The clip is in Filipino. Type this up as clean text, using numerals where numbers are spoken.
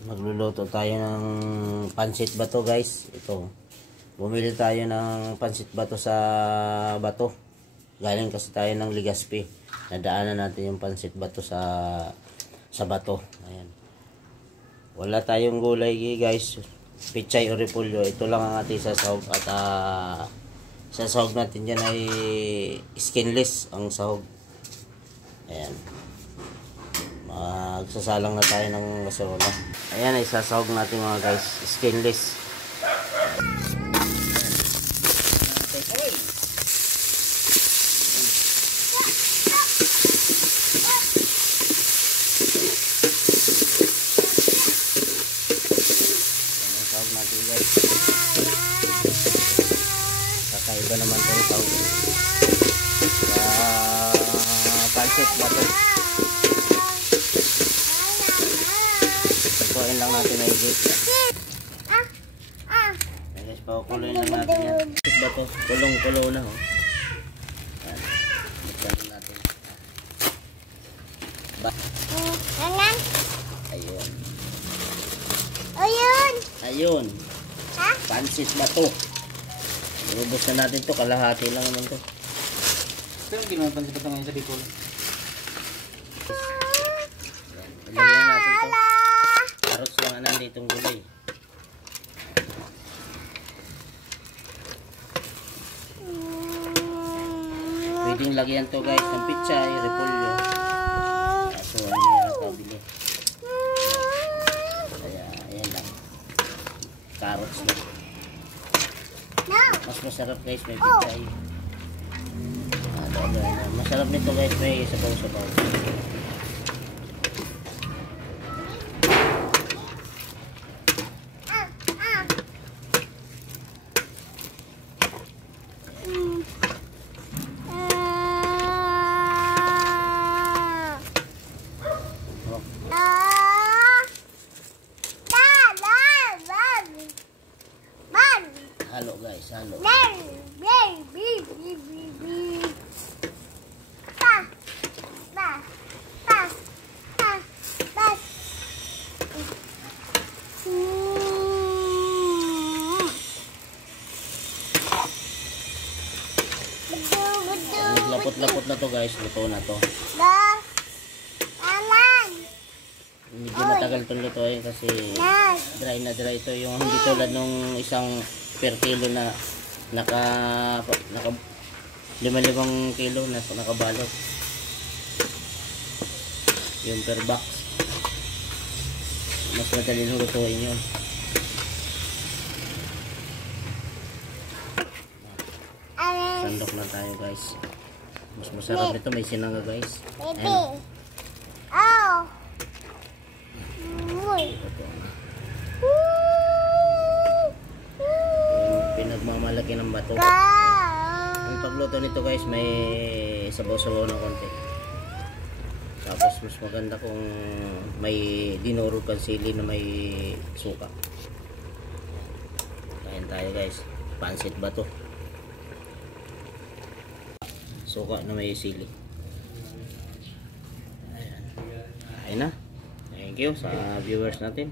Magluluto tayo ng pansit bato guys. Ito. Bumili tayo ng pansit bato sa bato. Galing kasi tayo ng Legazpi. Nadaanan natin yung pansit bato sa bato. Ayan. Wala tayong gulay guys. Pichay o repolyo. Ito lang ang ating sasahog. At sasahog natin dyan ay skinless ang sahog. Ayan. Magsasalang na tayo ng kaserola. Ayan ay sasahog natin mga guys. Skinless. Sahog natin guys. Kakaiba naman itong sahog. Pansit bato. Pakuloyin lang natin na higit. Ayan guys, pakuloyin lang natin yan. Pansit bato, kulong-kulo na ho. Ayan, buksan natin. Ayun. Ayun. Pansit bato. Ubus na natin to, kalahati lang naman to. Saan hindi naman pansit bato ngayon sa Bicol? Ilagyan natin to. Carrots lang ang nanditong gulay. Pwedeng lagyan to guys ng pichay, repolyo. Kaso hindi na nakabili. Kaya ayan lang. Carrots lang. Mas masarap guys may pichay. Masarap nito guys may sabaw-sabaw. Halo guys, halo. Lapot-lapot na to guys, luto na to. Medyo matagal itong lutuin kasi dry na dry ito. Yung hindi tulad nung isang per kilo na naka 5 kilo na nakabalot. Yung per box. Mas madali nung lutuin yun. Sandok na tayo guys. Mas masarap nito, may sinanga guys. Ayan. Pinagmamalaki ng bato. Ang pagluto nito guys may sabaw-sabaw na konti. Tapos mas maganda kung may dinurog kang sili na may suka. Kain tayo guys. Pansit bato. Suka na may sili. Ayan. Kain na. Thank you sa viewers natin.